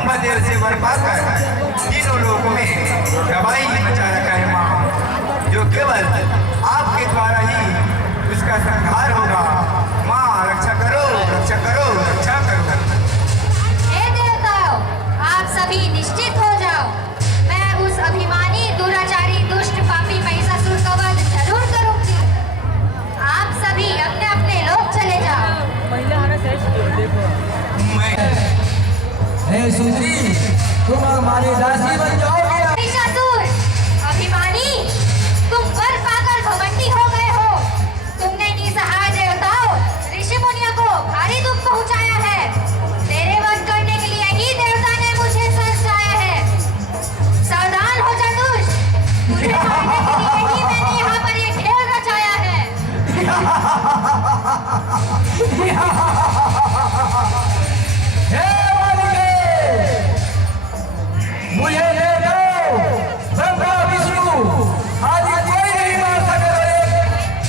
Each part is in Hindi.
ब्रह्मदेव से वर पाकर तीनों लोगों में दवाई मचा रखा है माँ, जो केवल आपके द्वारा ही उसका संहार होगा। माँ रक्षा करो, रक्षा करो, रक्षा करो। हे देवताओं, आप सभी निश्चित हो जाओ, मैं उस अभिमानी दुराचारी दुष्ट पापी महिषासुर का वध जरूर करूंगी। आप सभी अपने अपने लोग चले जाओ। हे सुंदरी, तुम हमारे दासी बन जाओगे। महिषासुर अभिमानी, तुम वर पाकर घमंडी हो गए हो। तुमने निसहाय देवताओं ऋषि मुनियों को भारी दुख पहुंचाया है। तेरे वध करने के लिए ही देवता ने मुझे सजाया है। सावधान हो जा दुष्ट, तुझे मारने के लिए ही मैंने यहाँ पर ये खेल रचाया है। मुझे ले जाओ, ब्रह्मा विष्णु आदि कोई नहीं मार सके।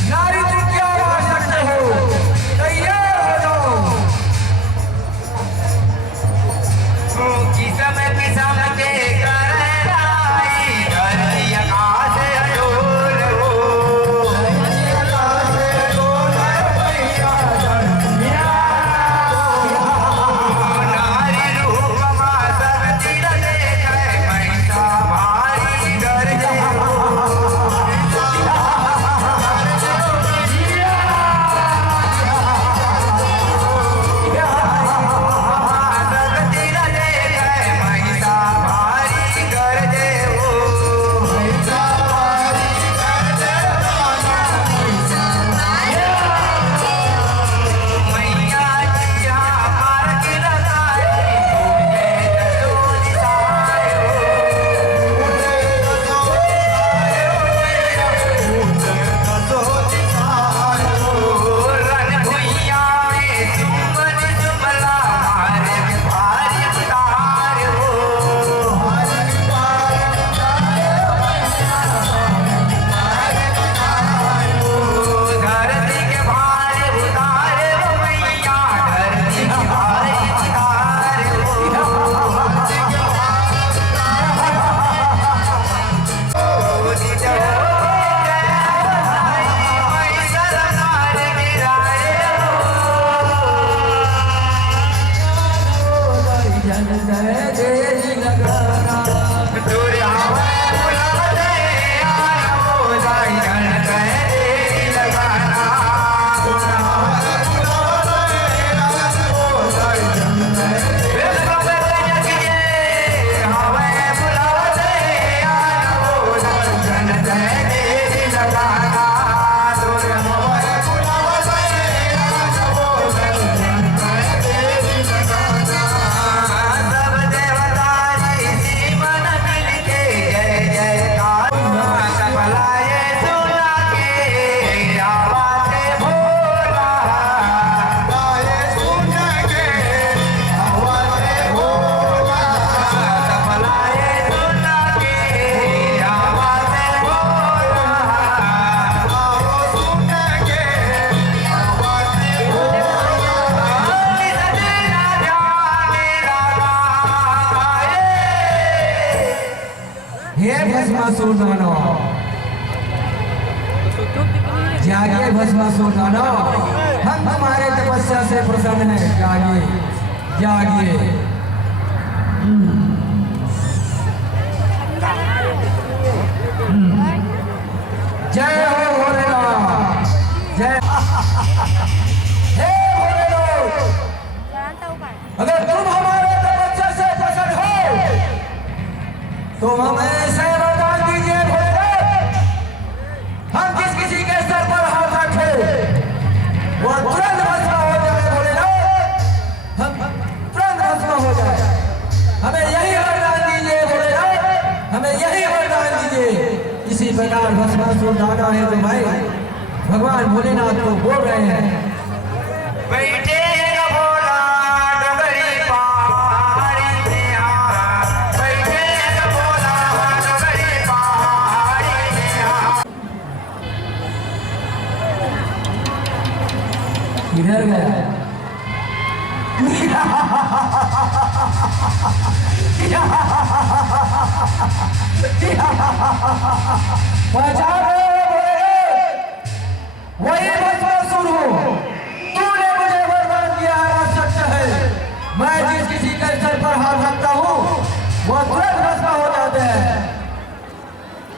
नारी तुम क्या मार सकते हो? तैयार हो जाओ। किस्म किस्म के करनाई धरती आकाश अडोल हो। नारी रूप माँ सब तीर देखे, महिषा भारी गर्जे हो। सब तीर देखे, महिषा भारी गर्जे हो। मैया जी हमार के लगाए, तुझे जसों निसाए हो। रन भुइया में सुमन सुमला, मारे में भारी उतार हो। धरती के भारे उतारे हो मैया, धरती के भारे उतारे हो। उदित हो जय बताई, महिषा नार गिराए हो। दूर हवा बुला दे आया हो, जाई जन कहे तेरी लगाना। सब देवता ऋषि मन मिलके जय जयकार, सबलाए सुना के आवाज़ भोला। सबलाए सुना के आवाज़ भोला। सजना जाने लगा हे भस्मासुर दानव, जागिए भस्मासुर दानव, हम तुम्हारे तपस्या से प्रसन्न हैं। जागिए, जागिए। जय हो भोलेनाथ, जय। हे भोलेनाथ, अगर तुम हमारे तपस्या से प्रसन्न हो तो हमें ऐसे वरदान दीजिए भोलेनाथ। हम किसी के सर पर हाथ रखें, वो तुरंत भस्म हो जाए भोलेनाथ, हम तुरंत भस्म हो जाए। हमें यही वरदान दीजिए भोलेनाथ, हमें यही वरदान दीजिए। इसी प्रकार भस्मासुर दाना है तो भाई भगवान भोलेनाथ को बोल रहे हैं। बैठे न भोला डगरी पहाड़ी में आ, बैठे न भोला डगरी पहाड़ी में आ। किधर गया? पहचान वही भस्मासुर हूँ। तूने मुझे वरदान दिया है सत्य है, मैं जिस किसी के सर पर हाथ रखता हूँ वह तुरंत भस्म हो जाते हैं।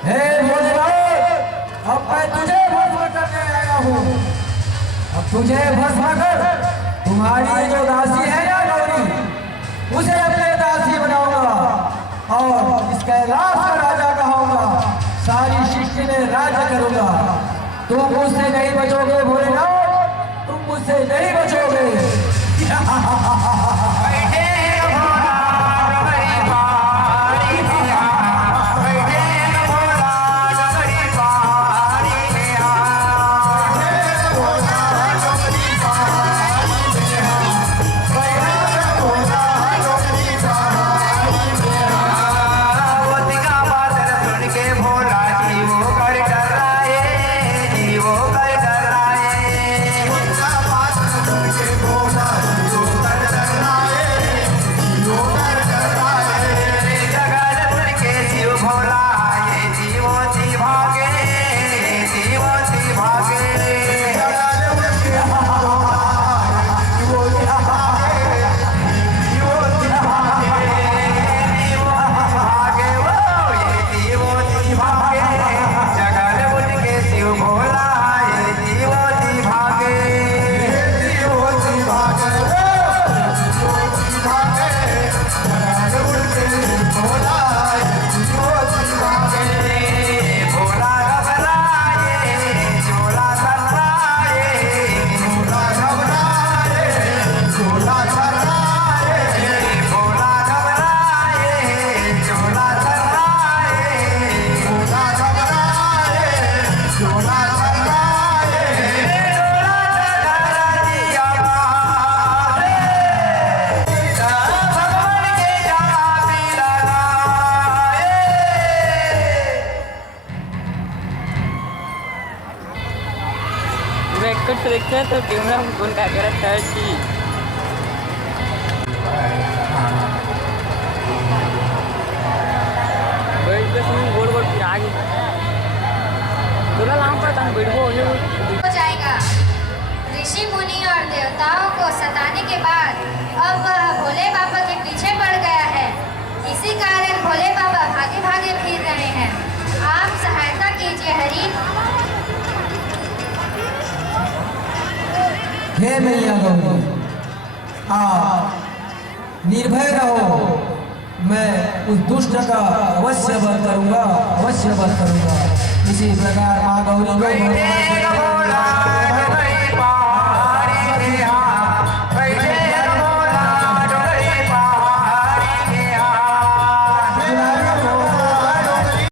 हे भोलेनाथ, अब मैं तुझे भस्म करने आया हूँ। अब तुझे भस्म कर तुम्हारी जो दासी है ना गौरी, उसे अपने दासी बनाऊंगा और इस कैलाश का राजा कहूंगा। सारी सृष्टि में राज्य करूंगा। तुम मुझसे नहीं बचोगे भोलेनाथ, तुम मुझसे नहीं बचोगे। देखते हैं तो कैमरा कौन क्या करता है कि बैठ के सुन गोल गोल फिर आगे थोड़ा लाम पड़ता है बैठ हो जाएगा। ऋषि मुनि और देवताओं को सताने के बाद अब वह भोले बाबा के पीछे पड़ गया है। इसी कारण भोले बाबा भागे भागे फिर रहे हैं। आप सहायता कीजिए हरि। हे मैया गौरी, निर्भय रहो, मैं उस दुष्ट का अवश्य वध करूंगा, अवश्य वध करूंगा। इसी प्रकार माँ गौरी को